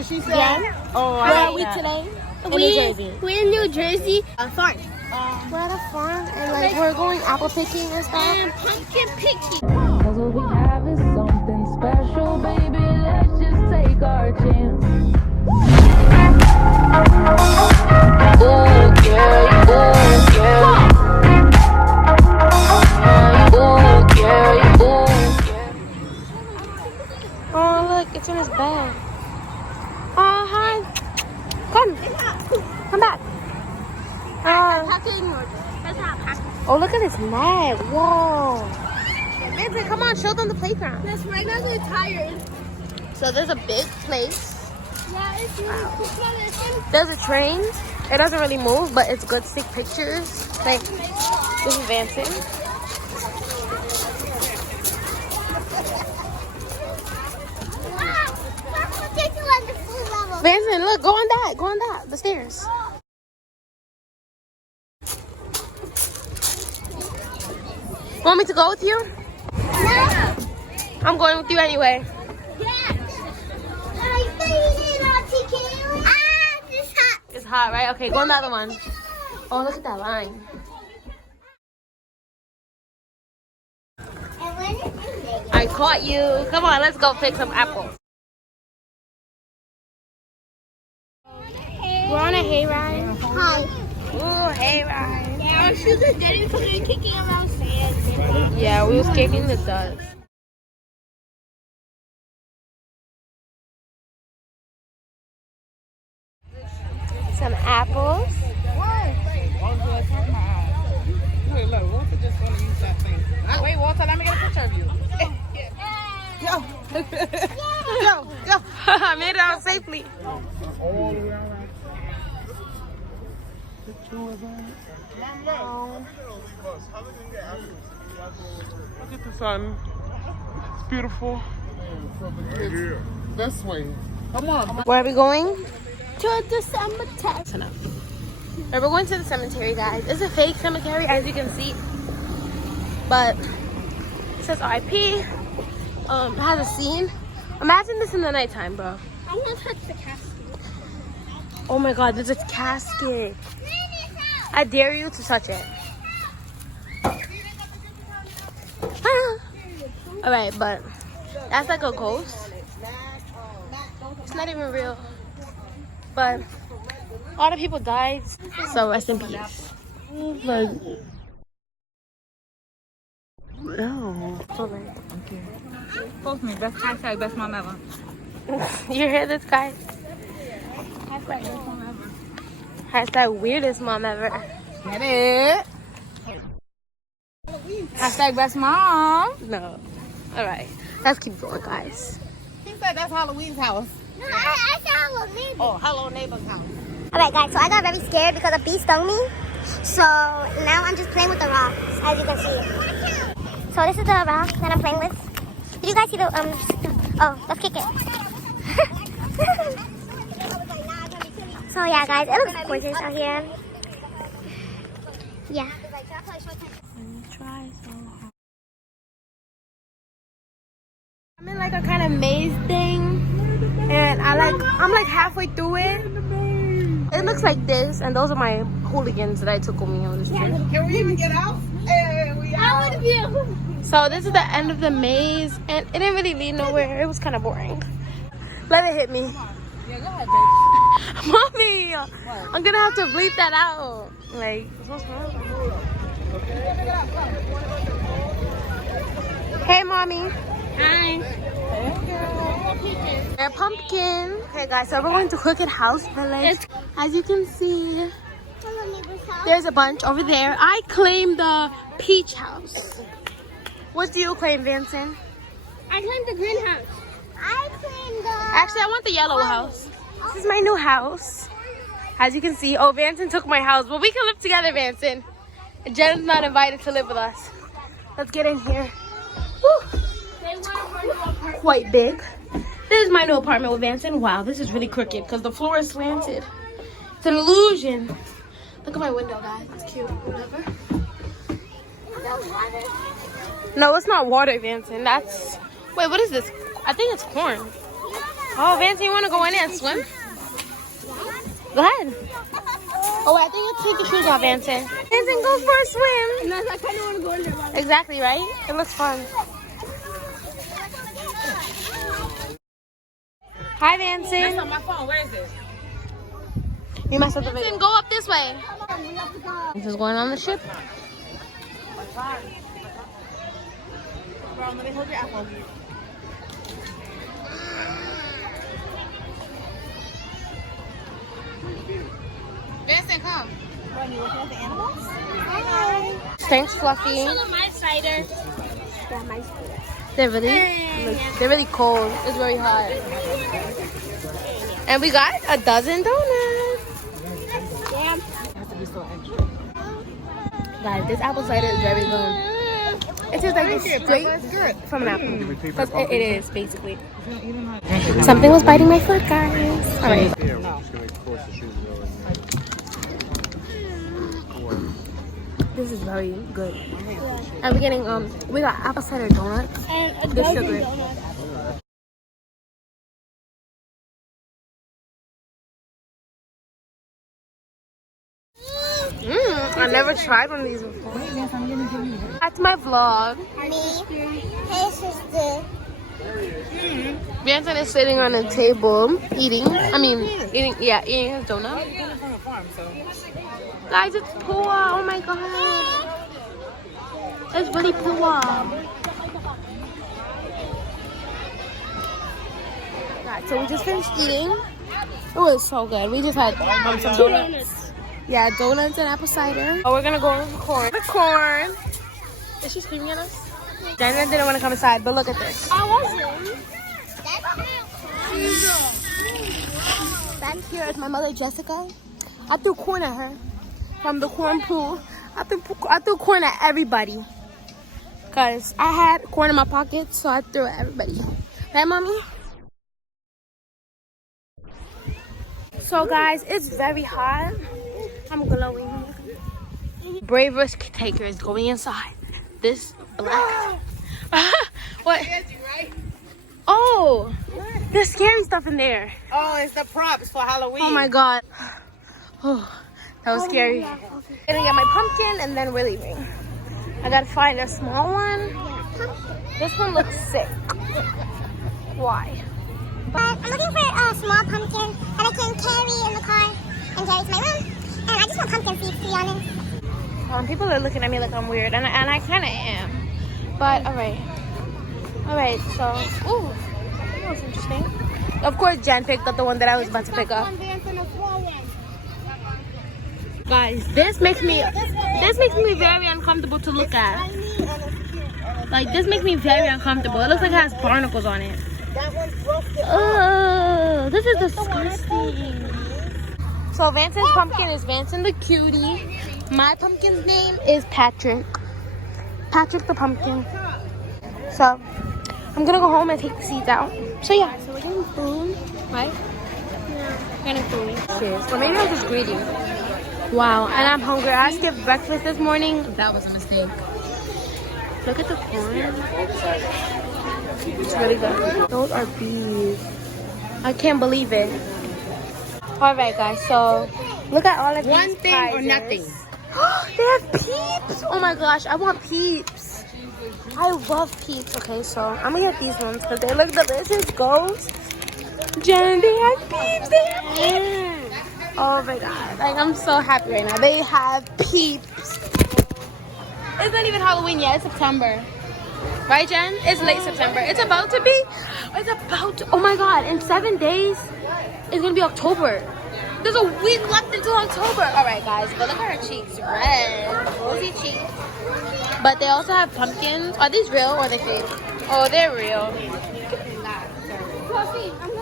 what she said? Yeah. Oh, Where are we today? In New Jersey. We're in New Jersey. A farm. We're at a farm and like we're going apple picking and stuff. And pumpkin picking. Cause what we have is something special, baby. Let's just take our chance. Ooh, yeah, ooh, yeah. Ooh, yeah, ooh, yeah. Oh look, it's in his bed. Oh hi. Come back. Oh look at his neck. Whoa. Vincent, come on, show them the playground. Yes, right now they're tired. So there's a big place. Yeah, it's really There's a train. It doesn't really move, but it's good to take pictures. Like, this is Vincent. Vincent, look, go on that, the stairs. Want me to go with you? No. I'm going with you anyway. It's hot. It's hot, right? Okay, go on the other one. Oh, look at that line. I caught you. Come on, let's go pick some apples. We're on a hayride. Hi. Ooh, hayride. Yeah, our shoes are dirty because we were kicking around sand. Yeah, we was kicking the dust. Some apples. Wait, look, Walter just want to use that thing. Wait, Walter, let me get a picture of you. Go. Go, go. I made it out safely. All the way around. Look at the sun. It's beautiful. Right here. This way. Come on. Where are we going? To the cemetery. We're going to the cemetery, guys. It's a fake cemetery, as you can see. But it says RIP. It has a scene. Imagine this in the nighttime, bro. I want to touch the casket. Oh my god, there's a casket. I dare you to touch it. Alright, but that's like a ghost. It's not even real. But a lot of people died, so rest in peace. No. Okay. Post me. Best hashtag best mom ever. You hear this, guys? Hashtag best mom ever. Hashtag weirdest mom ever. Get it? Hashtag best mom. No. Alright, let's keep going, guys. He said that's Halloween's house. No, I said hello, neighbor. Oh, hello neighbor's house. Alright, guys, so I got very scared because a bee stung me. So now I'm just playing with the rocks, as you can see. So this is the rock that I'm playing with. Did you guys see the, oh, let's kick it. So yeah, guys, it looks gorgeous out here. Yeah. I'm in like a kind of maze thing, and I'm like halfway through it. It looks like this, and those are my hooligans that I took with me on this trip. Can we even get out? Hey, we out. So this is the end of the maze, and it didn't really lead nowhere. It was kind of boring. Let it hit me. Yeah, go ahead, babe. Mommy, I'm gonna have to bleep that out. Like, it's so small. Hey, mommy. Hi. A pumpkin. Okay, guys, so we're going to Crooked House Village. As you can see, there's a bunch over there. I claim the peach house. What do you claim, Vincent? I climbed the greenhouse. I climbed the... Actually, I want the yellow house. This is my new house. As you can see, oh, Vincent took my house. Well, we can live together, Vincent. Jen's not invited to live with us. Let's get in here. Woo. Quite big. This is my new apartment with Vincent. Wow, this is really crooked because the floor is slanted. It's an illusion. Look at my window, guys. It's cute. Whatever. No, it's not water, Vincent. That's... Wait, what is this? I think it's corn. Oh, Vance, you want to go in there and swim? Go ahead. Oh, I think you take the shoes off, Vanson. Vanson, go for a swim. No, I kind of want to go in there. Exactly, right? It looks fun. Hi, Vanson. That's on my phone. Where is it? You messed up the video. Go up this way. This is going on the ship. Bro, let me hold your apple. Vincent, come. Bro, you looking at the animals? Hi. Thanks, Fluffy. My spider. They're really cold. It's very hot. And we got a dozen donuts. Yeah. Guys, this apple cider is very good. It's just like straight from an apple. Because it is, basically. Something was biting my foot, guys. All right. This is very good. And we're getting, we got apple cider donuts. And a The dozen sugar. donuts. I never tried one of these before. That's my vlog. Me. Hey, sister. Vincent is sitting on a table eating. Eating his donut. Guys, it's Pua. Oh my god. It's really Pua. Guys, so we just finished eating. It was so good. We just had some donuts. Yeah, donuts and apple cider. Oh, we're gonna go with the corn. The corn. Is she screaming at us? Dana didn't want to come inside, but look at this. I wasn't. Back here is my mother, Jessica. I threw corn at her from the corn pool. I threw corn at everybody. Because I had corn in my pocket, so I threw it at everybody. Right, Mommy? So, guys, it's very hot. I'm glowing. Brave risk taker is going inside. This black. What? Oh, there's scary stuff in there. Oh, it's the props for Halloween. Oh my god. Oh, that was scary. I'm gonna get my pumpkin and then we're leaving. I gotta find a small one. This one looks sick. Why? But I'm looking for a small pumpkin that I can carry in the car and carry to my room. And I just want pumpkin seeds, to be honest. People are looking at me like I'm weird, and I kind of am. But alright, so ooh, that was interesting. Of course, Jen picked up the one that I was about to pick up. Guys, this makes me very uncomfortable to look at. Like, this makes me very uncomfortable. It looks like it has barnacles on it. Oh, this is disgusting. So Vanson's pumpkin is Vanson the cutie. My pumpkin's name is Patrick. Patrick the pumpkin. So I'm gonna go home and take the seeds out. So yeah, so we're getting food, right? Yeah, we're getting food. Cheers. Or maybe I was just greedy. Wow, and I'm hungry. I skipped breakfast this morning. That was a mistake. Look at the corn. It's really good. Those are bees. I can't believe it. Alright guys, so look at all of these One thing prizes. or nothing. They have peeps. Oh my gosh, I want peeps. I love peeps. Okay, so I'm gonna get these ones because they look delicious. Ghost. Jen, they have peeps. They have peeps. Oh my god, like I'm so happy right now. They have peeps. It's not even Halloween yet. It's September. Right, Jen? It's late September. It's about to be. It's about to. Oh my god, in 7 days, it's gonna be October. There's a week left until October. All right, guys, but look at her cheeks. Red, rosy cheeks. But they also have pumpkins. Are these real or are they fake? Oh, they're real.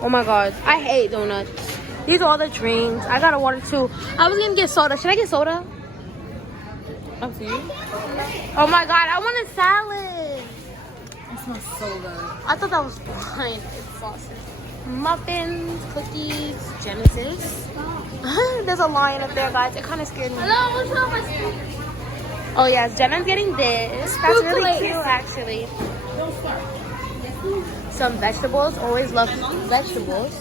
Oh my god, I hate donuts. These are all the drinks. I got a water too. I was gonna get soda. Should I get soda? Up to you. Oh my god, I want a salad. It smells so good. I thought that was fine. It's sausage. Muffins, cookies, Genesis. There's a lion up there, guys. It kind of scared me. Hello, what's up? Oh yes, Jenna's getting this. That's really cute, actually. some vegetables. Always love vegetables.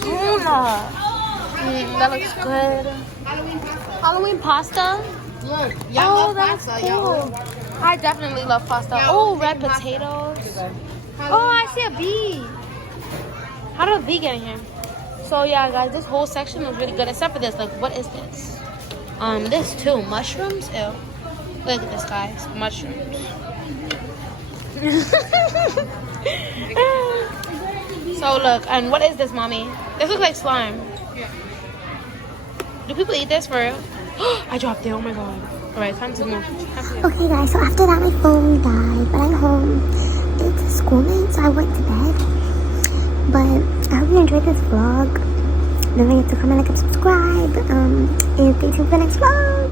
Tuna. That looks good. Halloween pasta. Look, Oh, that's cool. I definitely love pasta. Oh, red potatoes. Oh, I see a bee. How did a bee get in here? So yeah, guys, this whole section was really good, except for this. Like, what is this? This too. Mushrooms. Ew. Look at this, guys. Mushrooms. So look, and what is this, mommy? This looks like slime. Do people eat this for real? I dropped it. Oh my god. Alright, time to move. Okay guys, so after that my phone died, but I'm home. It's school night, so I went to bed. But I hope you enjoyed this vlog. Don't forget to comment, like, and subscribe. And stay tuned for the next vlog.